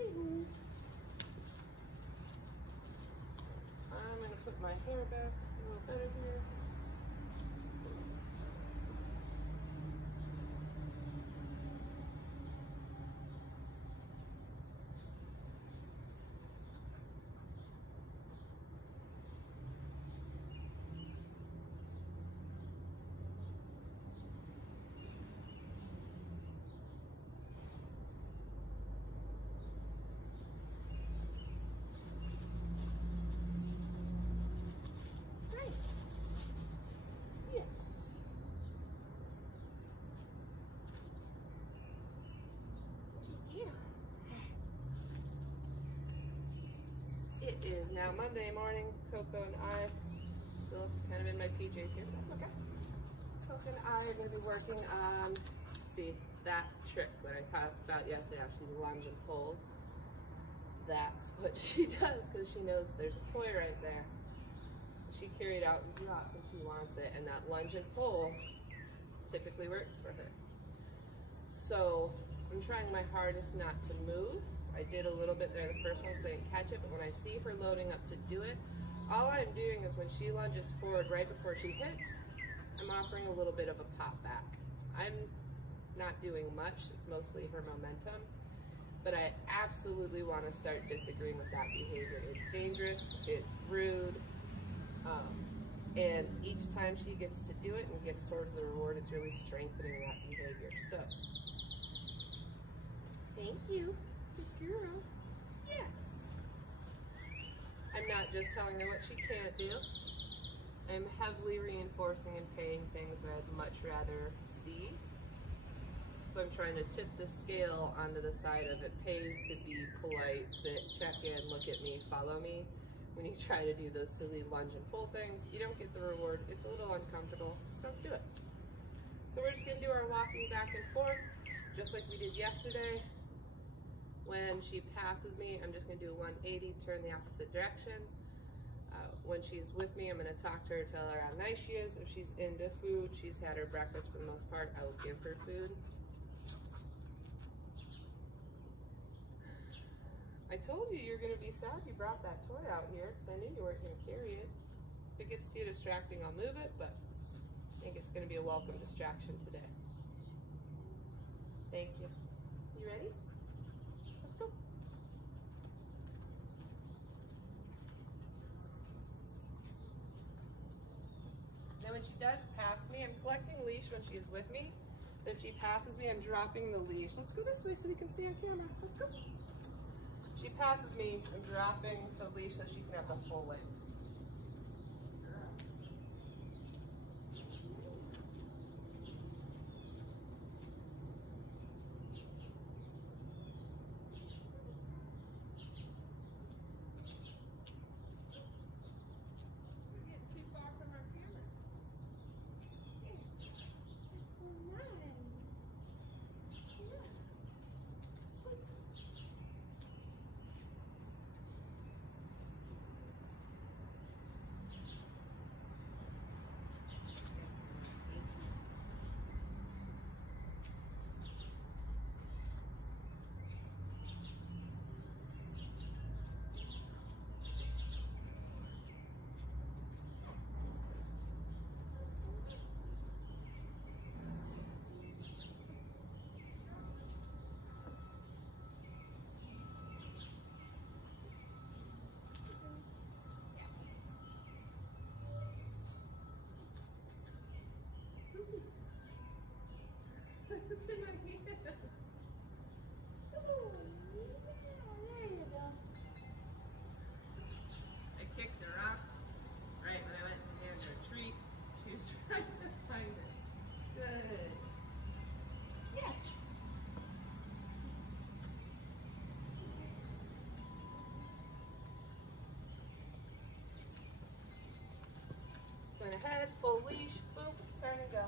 I'm gonna put my hair back a little better here. It is now Monday morning. Coco and I, still kind of in my PJs here, but that's okay. Coco and I are going to be working on, see, that trick that I talked about yesterday, how she lunges and pulls. That's what she does because she knows there's a toy right there. She carried out and dropped if she wants it, and that lunge and pull typically works for her. So I'm trying my hardest not to move. I did a little bit there the first one because I didn't catch it, but when I see her loading up to do it, all I'm doing is when she lunges forward right before she hits, I'm offering a little bit of a pop back. I'm not doing much, it's mostly her momentum, but I absolutely want to start disagreeing with that behavior. It's dangerous, it's rude, and each time she gets to do it and gets towards the reward, it's really strengthening that behavior. So, thank you. Good girl. Yes. I'm not just telling her what she can't do. I'm heavily reinforcing and paying things that I'd much rather see. So I'm trying to tip the scale onto the side of it pays to be polite, sit, check in, look at me, follow me. When you try to do those silly lunge and pull things, you don't get the reward. It's a little uncomfortable, just don't do it. So we're just gonna do our walking back and forth, just like we did yesterday. When she passes me, I'm just gonna do a 180, turn the opposite direction. When she's with me, I'm gonna talk to her, tell her how nice she is. If she's into food, she's had her breakfast for the most part, I will give her food. I told you you're gonna be sad you brought that toy out here, because I knew you weren't gonna carry it. If it gets too distracting, I'll move it, but I think it's gonna be a welcome distraction today. Thank you. You ready? Let's go. Now when she does pass me, I'm collecting leash when she's with me. But if she passes me, I'm dropping the leash. Let's go this way so we can see on camera. Let's go. She passes me, I'm dropping the leash so she can have the full length. It's in my hand. Oh, there you go. I kicked the rock right when I went to hand her a treat. She was trying to find it. Good. Yes. Went ahead, full leash, boop, turn and go.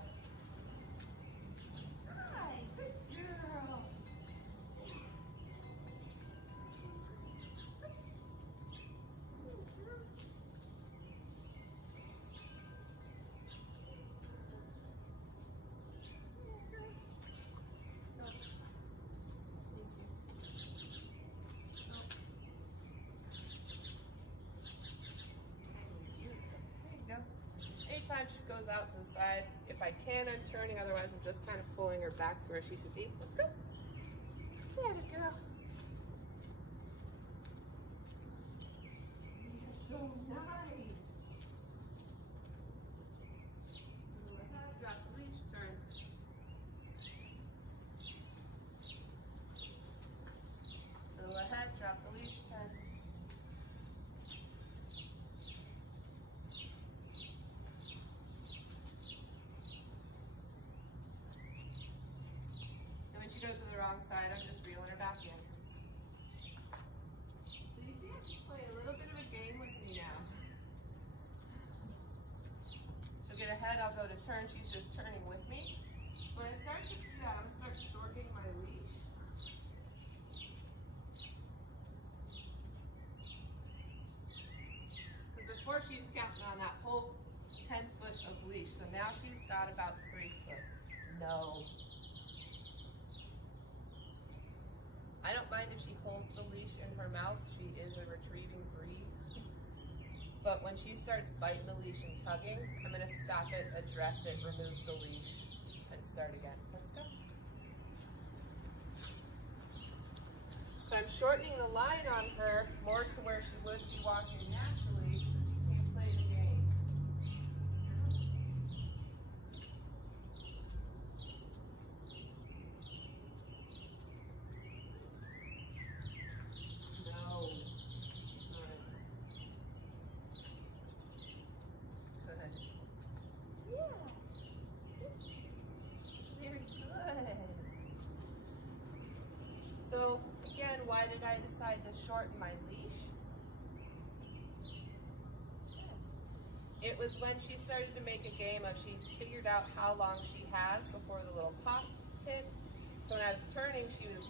Hi, good girl. sometimes she goes out to the side. If I can, I'm turning. Otherwise, I'm just kind of pulling her back to where she could be. Let's go. There we go. You're so nice. Go ahead, drop the leash, turn. Go ahead, drop the leash, turn. She goes to the wrong side, I'm just reeling her back in. So you see, she's playing a little bit of a game with me now. She'll get ahead, I'll go to turn, she's just turning with me. When I start to see that, I'm going to start shortening my leash. Because before she was counting on that whole 10 foot of leash, so now she's got about 3 foot. No. I don't mind if she holds the leash in her mouth. She is a retrieving breed. But when she starts biting the leash and tugging, I'm going to stop it, address it, remove the leash, and start again. Let's go. So I'm shortening the line on her more to where she would be walking naturally, so she can't play the game. So again, why did I decide to shorten my leash? It was when she started to make a game of, she figured out how long she has before the little pop hit. So when I was turning, she was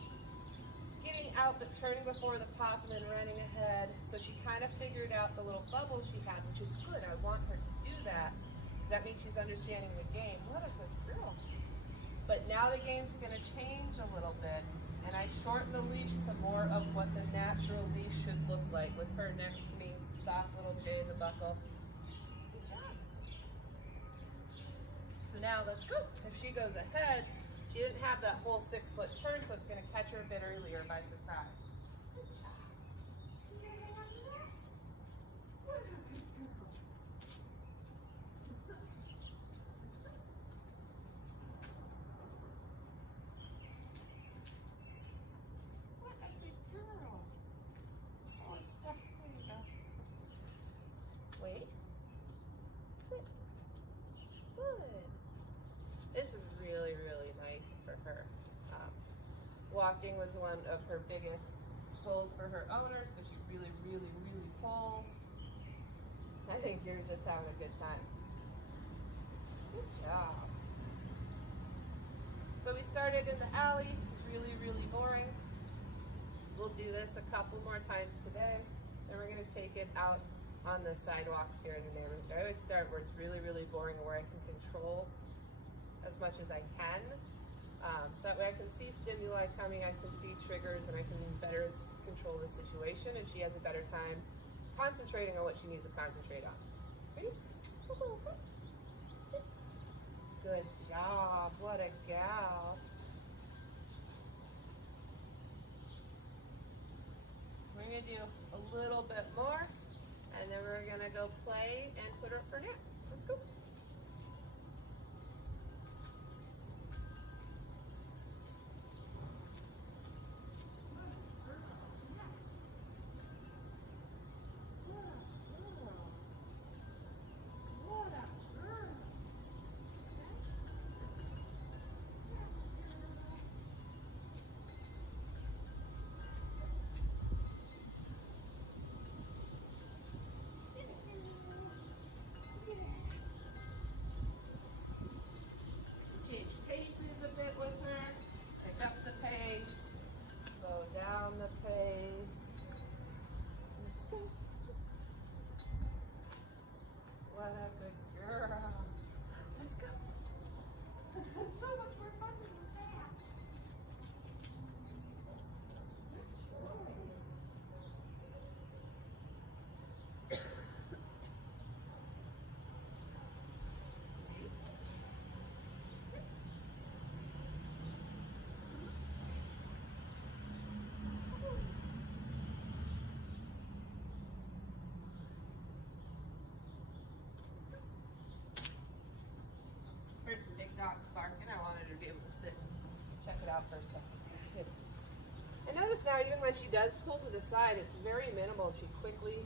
getting out but turning before the pop and then running ahead. So she kind of figured out the little bubble she had, which is good. I want her to do that. That means she's understanding the game. What a good girl. But now the game's going to change a little bit. And I shorten the leash to more of what the natural leash should look like, with her next to me, soft little J in the buckle. Good job. So now let's go. If she goes ahead, she didn't have that whole 6 foot turn, so it's going to catch her a bit earlier by surprise. Good job. What a good girl. Wait. Sit. Good. This is really, really nice for her. Walking was one of her biggest pulls for her owners, because she really, really, really pulls. I think you're just having a good time. Good job. So we started in the alley, really, really boring. We'll do this a couple more times today. Then we're going to take it out on the sidewalks here in the neighborhood. I always start where it's really, really boring, where I can control as much as I can. So that way I can see stimuli coming, I can see triggers, and I can better control the situation, and she has a better time concentrating on what she needs to concentrate on. Ready? Good job. What a gal. We're going to do a little bit more, and then we're going to go play and put her up for a nap. Let's go. out for a second too. And notice now, even when she does pull to the side, it's very minimal. She quickly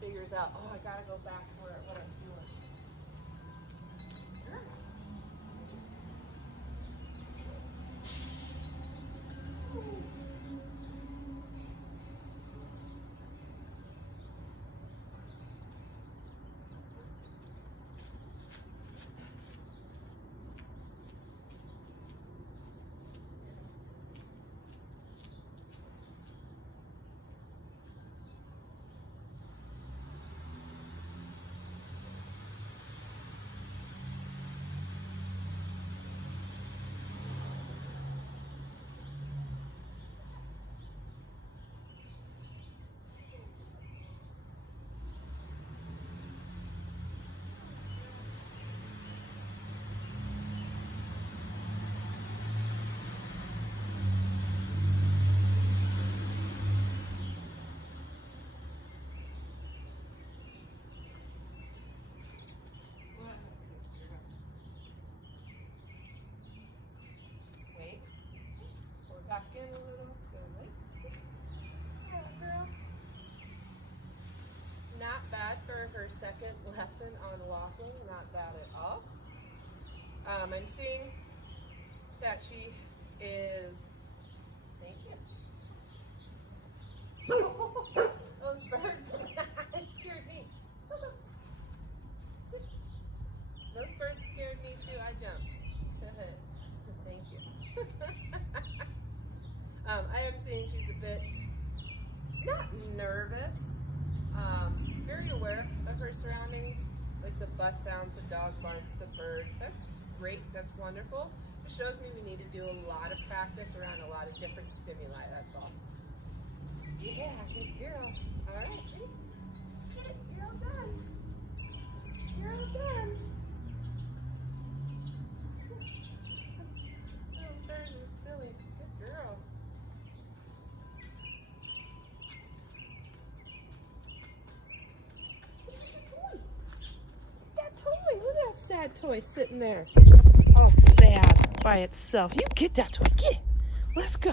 figures out, oh, I gotta go back to what I'm doing. Back in a little. Yeah, girl. Not bad for her second lesson on walking. Not bad at all. I'm seeing that she is. Thank you. Those birds scared me. Those birds scared me too. I jumped. Thank you. I am seeing she's a bit, not nervous, very aware of her surroundings, like the bus sounds, the dog barks, the birds. That's great, that's wonderful. It shows me we need to do a lot of practice around a lot of different stimuli, that's all. Yeah, good girl. All right, you're all done. You're all done. Those birds are silly. Good girl. Look at that sad toy sitting there. All sad by itself. You get that toy. Get it. Let's go.